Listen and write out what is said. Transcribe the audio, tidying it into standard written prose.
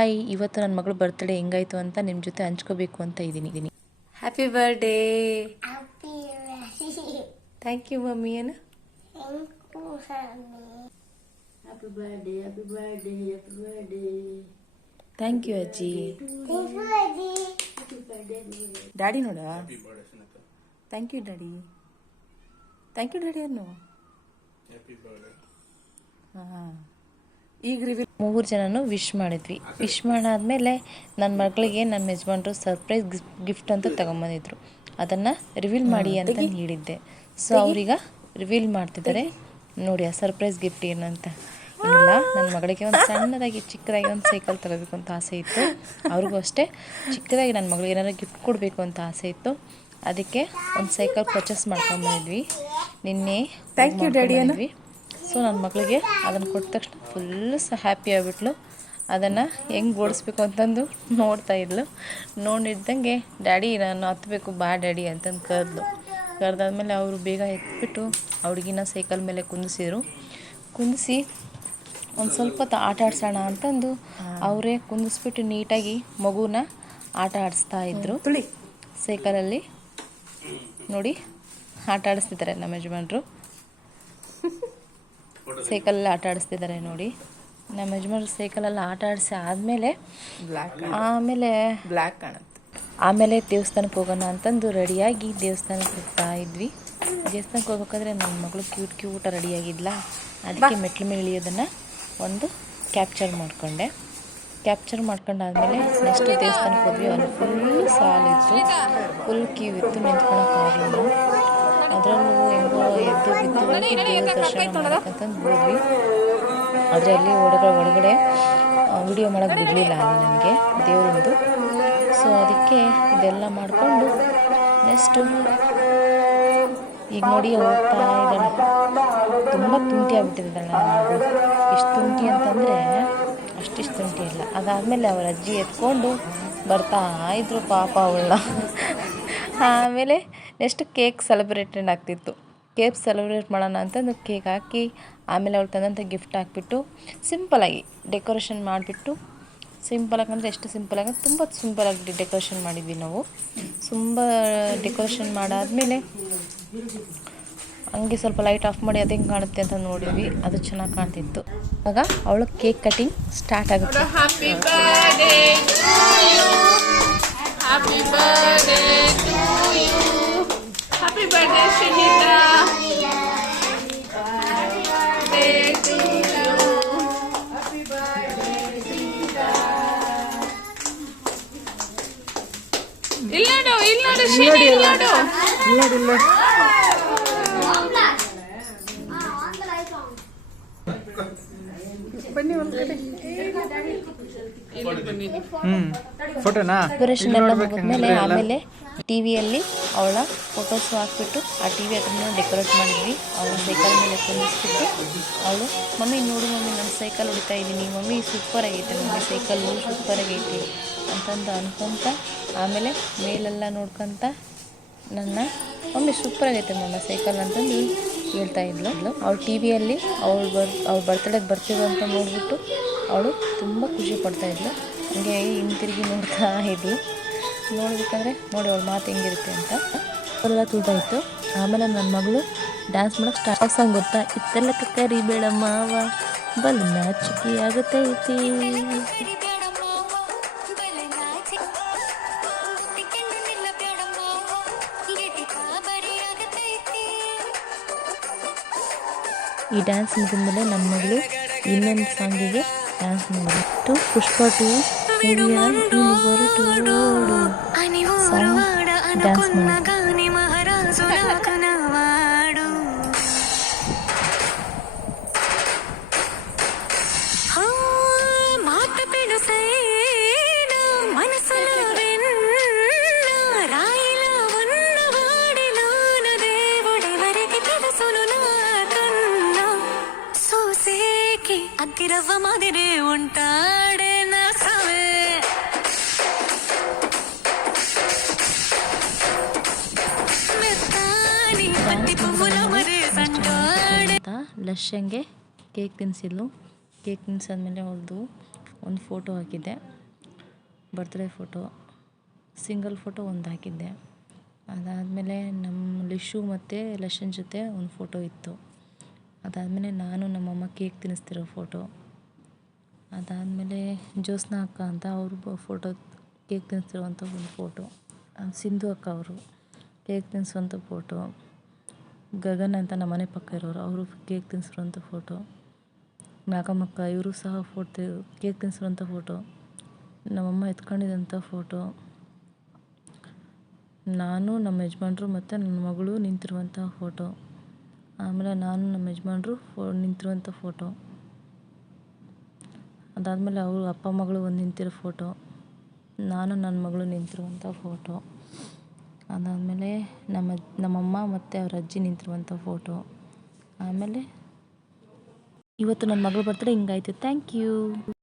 Hi, ಇವತ್ತು ನನ್ನ ಮಗಳು ಬರ್ತ್ಡೇ ಹೆಂಗಾಯ್ತು ಅಂತ ನಿಮ್ಮ ಜೊತೆ ಹಂಚ್ಕೋಬೇಕು ಅಂತ ಇದ್ದೀನಿ. Happy birthday. Thank you mummy. ಏನು ಥ್ಯಾಂಕ್ ಯು ಅಜ್ಜಿ. ಡ್ಯಾಡಿ ನೋಡ. Thank you daddy. Thank you daddy ಅನ್ನು. ಹಾಂ, ಈಗ ಮೂರು ಜನನು ವಿಶ್ ಮಾಡಿದ್ವಿ. ವಿಶ್ ಮಾಡಾದ್ಮೇಲೆ ನನ್ನ ಮಗಳಿಗೆ ನಮ್ಮ ಯಜಮಾನ್ರು ಸರ್ಪ್ರೈಸ್ ಗಿಫ್ಟ್ ಅಂತ ತಗೊಂಬಂದಿದ್ರು. ಅದನ್ನು ರಿವೀಲ್ ಮಾಡಿ ಅಂತ ಹೇಳಿದ್ದೆ. ಸೊ ಅವ್ರೀಗ ರಿವೀಲ್ ಮಾಡ್ತಿದ್ದಾರೆ. ನೋಡಿ ಆ ಸರ್ಪ್ರೈಸ್ ಗಿಫ್ಟ್ ಏನಂತ. ಇಲ್ಲ, ನನ್ನ ಮಗಳಿಗೆ ಒಂದು ಸಣ್ಣದಾಗಿ ಚಿಕ್ಕದಾಗಿ ಒಂದು ಸೈಕಲ್ ತಗೋಬೇಕು ಅಂತ ಆಸೆ ಇತ್ತು. ಅವ್ರಿಗೂ ಅಷ್ಟೇ ಚಿಕ್ಕದಾಗಿ ನನ್ನ ಮಗಳಿಗೆ ಏನಾದ್ರು ಗಿಫ್ಟ್ ಕೊಡಬೇಕು ಅಂತ ಆಸೆ ಇತ್ತು. ಅದಕ್ಕೆ ಒಂದು ಸೈಕಲ್ ಪರ್ಚೇಸ್ ಮಾಡ್ಕೊಂಡ್ಬಂದಿದ್ವಿ ನಿನ್ನೆ. ಥ್ಯಾಂಕ್ ಯು ಡ್ಯಾಡಿ ಅಂದ್ವಿ. ಸೊ ನನ್ನ ಮಗಳಿಗೆ ಅದನ್ನು ಕೊಟ್ಟ ತಕ್ಷಣ ಫುಲ್ಲು ಹ್ಯಾಪಿ ಆಗಿಬಿಟ್ಲು. ಅದನ್ನು ಹೆಂಗೆ ಓಡಿಸ್ಬೇಕು ಅಂತಂದು ನೋಡ್ತಾ ಇದ್ಲು. ನೋಡಿದ್ದಂಗೆ ಡ್ಯಾಡಿ ನಾನು ಹತ್ತಬೇಕು ಬಾ ಡ್ಯಾಡಿ ಅಂತಂದು ಕರೆದಾದ್ಮೇಲೆ ಅವರು ಬೇಗ ಎತ್ಬಿಟ್ಟು ಹುಡುಗಿನ ಸೈಕಲ್ ಮೇಲೆ ಕುಂದಿಸಿ ಒಂದು ಸ್ವಲ್ಪ ಹೊತ್ತು ಆಟ ಆಡ್ಸೋಣ ಅಂತಂದು ಅವರೇ ಕುಂದಿಸ್ಬಿಟ್ಟು ನೀಟಾಗಿ ಮಗುನ ಆಟ ಆಡಿಸ್ತಾ ಇದ್ರು. ಸೈಕಲಲ್ಲಿ ನೋಡಿ ಆಟ ಆಡಿಸ್ತಿದ್ದಾರೆ ನಮ್ಮ ಯಜಮಾನ್ರು. ಸೈಕಲಲ್ಲಿ ಆಟ ಆಡಿಸ್ತಿದ್ದಾರೆ ನೋಡಿ. ನಮ್ಮ ಯಜಮಾನ್ರು ಸೈಕಲಲ್ಲಿ ಆಟ ಆಡಿಸಿ ಆಮೇಲೆ ದೇವಸ್ಥಾನಕ್ಕೆ ಹೋಗೋಣ ಅಂತಂದು ರೆಡಿಯಾಗಿ ದೇವಸ್ಥಾನಕ್ಕೆ ಹೋಗ್ತಾ ಇದ್ವಿ. ದೇವಸ್ಥಾನಕ್ಕೆ ಹೋಗ್ಬೇಕಾದ್ರೆ ನನ್ನ ಮಗಳು ಕ್ಯೂಟ ರೆಡಿಯಾಗಿದ್ಲ. ಅದಕ್ಕೆ ಮೆಟ್ಲ ಮೇಲೆ ಇಳಿಯೋದನ್ನು ಒಂದು ಕ್ಯಾಪ್ಚರ್ ಮಾಡ್ಕೊಂಡಾದ್ಮೇಲೆ ನೆಕ್ಸ್ಟ್ ದೇವಸ್ಥಾನಕ್ಕೆ ಹೋದ್ವಿ. ಅಲ್ಲಿ ಫುಲ್ ಸಾಲಿತ್ತು, ಫುಲ್ ಕ್ಯೂ ಇತ್ತು, ನಿಂತ್ಕೊಳಕ್ಕಾಗಲಿಲ್ಲ. ಅದರಲ್ಲೂ ಹೆಂಗೋ ಎದ್ದು ಬಿದ್ದು ದೇವ್ರ ದರ್ಶನ ಮಾಡೋಕ್ಕಂತಂದು ಹೋದ್ವಿ. ಆದರೆ ಅಲ್ಲಿ ಒಳಗಡೆ ವಿಡಿಯೋ ಮಾಡೋಕ್ಕೆ ಬಿಡಲಿಲ್ಲ ಅಲ್ಲಿ ನನಗೆ ದೇವರಿಂದು. ಸೊ ಅದಕ್ಕೆ ಇದೆಲ್ಲ ಮಾಡಿಕೊಂಡು ನೆಕ್ಸ್ಟು ಈಗ ನೋಡಿ ಹೋಗ್ತಾ ಇದ್ದಾಳೆ. ತುಂಬ ತುಂಟಿ ಆಗಿಬಿಟ್ಟಿದ್ದಾಳೆ ನನ್ನ ಮಗಳು. ಎಷ್ಟು ತುಂಟಿ ಅಂತಂದರೆ ಅಷ್ಟಿಷ್ಟು ತುಂಟಿ ಇಲ್ಲ. ಅದಾದಮೇಲೆ ಅವರ ಅಜ್ಜಿ ಎತ್ಕೊಂಡು ಬರ್ತಾ ಇದ್ರು ಪಾಪ ಅವಳನ್ನ. ಆಮೇಲೆ ನೆಕ್ಸ್ಟ್ ಕೇಕ್ ಸೆಲೆಬ್ರೇಟೆಡ್ ಆಗ್ತಿತ್ತು. ಕೇಕ್ ಸೆಲೆಬ್ರೇಟ್ ಮಾಡೋಣ ಅಂತಂದು ಕೇಕ್ ಹಾಕಿ ಆಮೇಲೆ ಅವಳು ತಂದಂಥ ಗಿಫ್ಟ್ ಹಾಕ್ಬಿಟ್ಟು ಸಿಂಪಲಾಗಿ ಡೆಕೋರೇಷನ್ ಮಾಡಿಬಿಟ್ಟು, ಸಿಂಪಲಾಗಿ ಅಂದರೆ ಎಷ್ಟು ಸಿಂಪಲಾಗಿ ತುಂಬ ಸಿಂಪಲಾಗಿ ಡೆಕೋರೇಷನ್ ಮಾಡಿದ್ವಿ ನಾವು. ಡೆಕೋರೇಷನ್ ಮಾಡಾದಮೇಲೆ ಹಂಗೆ ಸ್ವಲ್ಪ ಲೈಟ್ ಆಫ್ ಮಾಡಿ ಅದು ಹೆಂಗೆ ಕಾಣುತ್ತೆ ಅಂತ ನೋಡಿದ್ವಿ. ಅದು ಚೆನ್ನಾಗಿ ಕಾಣ್ತಿತ್ತು. ಆಗ ಅವಳು ಕೇಕ್ ಕಟಿಂಗ್ ಸ್ಟಾರ್ಟ್ ಆಗುತ್ತೆ. Happy birthday to you. Happy birthday to you. Happy birthday Shinita. Happy birthday to you. Happy birthday Shinita. ಇಲ್ಲೋಡು ಶಿನಿ ಇಲ್ಲೋಡು. ಡೆಕೋರೇಷನ್ ಎಲ್ಲ ಮುಗಿದ್ಮೇಲೆ ಆಮೇಲೆ ಟಿವಿಯಲ್ಲಿ ಅವಳ ಫೋಟೋಸು ಹಾಕ್ಬಿಟ್ಟು ಆ ಟಿವಿ ಹತ್ರನ ಡೆಕೋರೇಟ್ ಮಾಡಿದ್ವಿ. ಅವಳ ಸೈಕಲ್ ಮೇಲೆ ಕುಂದಿಸ್ಬಿಟ್ಟು ಅವಳು ಮಮ್ಮಿ ನೋಡು ಮಮ್ಮಿ ನಾನು ಸೈಕಲ್ ಹೊಡಿತಾ ಇದ್ದೀನಿ, ಮಮ್ಮಿ ಸೂಪರ್ ಆಗೈತೆ, ಮಮ್ಮಿ ಸೈಕಲ್ಲು ಸೂಪರ್ ಆಗೈತೆ ಅಂತಂದು ಅನ್ಕೊಂತ ಆಮೇಲೆ ಮೇಲೆಲ್ಲ ನೋಡ್ಕೊತ ನನ್ನ ಮಮ್ಮಿ ಸೂಪರ್ ಆಗೈತೆ ಮಮ್ಮ ಸೈಕಲ್ ಅಂತಂದು ಹೇಳ್ತಾ ಇದ್ಲು. ಅವಳು ಟಿವಿಯಲ್ಲಿ ಅವಳು ಬರ್ತಡೇಗೆ ಬರ್ತಿದ್ರು ಅಂತ ನೋಡಿಬಿಟ್ಟು ಅವಳು ತುಂಬ ಖುಷಿ ಪಡ್ತಾಯಿದ್ಲು. ಹಂಗೆ ಹಿಂತಿರುಗಿ ನೋಡ್ತಾ ಇದ್ಲು. ನೋಡ್ಬೇಕಾದ್ರೆ ನೋಡಿ ಅವಳ ಮಾತು ಹೆಂಗಿರುತ್ತೆ ಅಂತ ಎಲ್ಲ ತುಳ್ತಾಯಿತ್ತು. ಆಮೇಲೆ ನನ್ನ ಮಗಳು ಡ್ಯಾನ್ಸ್ ಮಾಡೋಕ್ಕೆ ಸ್ಟಾರ್ಟ್ ಸಾಂಗ್ ಗೊತ್ತಾ, ಇತ್ತೆಲ್ಲ ಕರಿಬೇಡ ಮಾವ ಬಲ್ ನಾಚಿಕೆ ಆಗತೈತಿ. ಈ ಡ್ಯಾನ್ಸ್ ಮುಗಿದ್ಮೇಲೆ ನನ್ನ ಮಗಳು ಇನ್ನೊಂದು ಸಾಂಗಿಗೆ ಡ್ಯಾನ್ಸ್ ಮಾಡಿಬಿಟ್ಟು ಪುಷ್ಪ 2 ಮೂವಿಯ ಡ್ಯಾನ್ಸ್ ಮಾಡಿ అగ్గిరవ్వ మాదిరే ఉంటాడే నా సవే మెత్తాని పట్టి పువ్వుల మరే సంటాడే. ಲಶ್ಯಂಗೆ ಕೇಕ್ ತಿನ್ನಿಸಿದ್ಲು. ಕೇಕ್ ತಿನ್ನಿಸಾದ್ಮೇಲೆ ಅವ್ರದ್ದು ಒಂದು ಫೋಟೋ ಹಾಕಿದ್ದೆ, ಬರ್ತ್ಡೇ ಫೋಟೋ, ಸಿಂಗಲ್ ಫೋಟೋ ಒಂದು ಹಾಕಿದ್ದೆ. ಅದಾದಮೇಲೆ ನಮ್ಮ ಲಿಶು ಮತ್ತು ಲಶನ್ ಜೊತೆ ಒಂದು ಫೋಟೋ ಇತ್ತು. ಅದಾದಮೇಲೆ ನಾನು ನಮ್ಮಮ್ಮ ಕೇಕ್ ತಿನ್ನಿಸ್ತಿರೋ ಫೋಟೋ. ಅದಾದಮೇಲೆ ಜ್ಯೋತ್ಸ್ನಾ ಅಕ್ಕ ಅಂತ ಅವರು ಫೋಟೋ ಕೇಕ್ ತಿನ್ನಿಸ್ತಿರುವಂಥ ಒಂದು ಫೋಟೋ. ಸಿಂಧು ಅಕ್ಕ ಅವರು ಕೇಕ್ ತಿನ್ನಿಸುವಂಥ ಫೋಟೋ. ಗಗನ್ ಅಂತ ನಮ್ಮ ಮನೆ ಪಕ್ಕ ಇರೋರು, ಅವರು ಕೇಕ್ ತಿನ್ನಿಸಿರುವಂಥ ಫೋಟೋ. ನಾಗಮ್ಮಕ್ಕ ಇವರು ಸಹ ಕೇಕ್ ತಿನ್ನಿಸಿರುವಂಥ ಫೋಟೋ. ನಮ್ಮಮ್ಮ ಎತ್ಕೊಂಡಿದ್ದಂಥ ಫೋಟೋ. ನಾನು ನಮ್ಮ ಯಜಮಾನ್ರು ಮತ್ತು ನನ್ನ ಮಗಳು ನಿಂತಿರುವಂಥ ಫೋಟೋ. ಆಮೇಲೆ ನಾನು ನಮ್ಮ ಯಜಮಾನ್ರು ನಿಂತಿರುವಂಥ ಫೋಟೋ. ಅದಾದಮೇಲೆ ಅವರು ಅಪ್ಪ ಮಗಳು ಒಂದು ನಿಂತಿರೋ ಫೋಟೋ. ನಾನು ನನ್ನ ಮಗಳು ನಿಂತಿರುವಂಥ ಫೋಟೋ. ಅದಾದಮೇಲೆ ನಮ್ಮಮ್ಮ ಮತ್ತು ಅವ್ರ ಅಜ್ಜಿ ನಿಂತಿರುವಂಥ ಫೋಟೋ. ಆಮೇಲೆ ಇವತ್ತು ನನ್ನ ಮಗಳು ಬರ್ತ್ಡೇ ಹಿಂಗಾಯ್ತು. Thank you.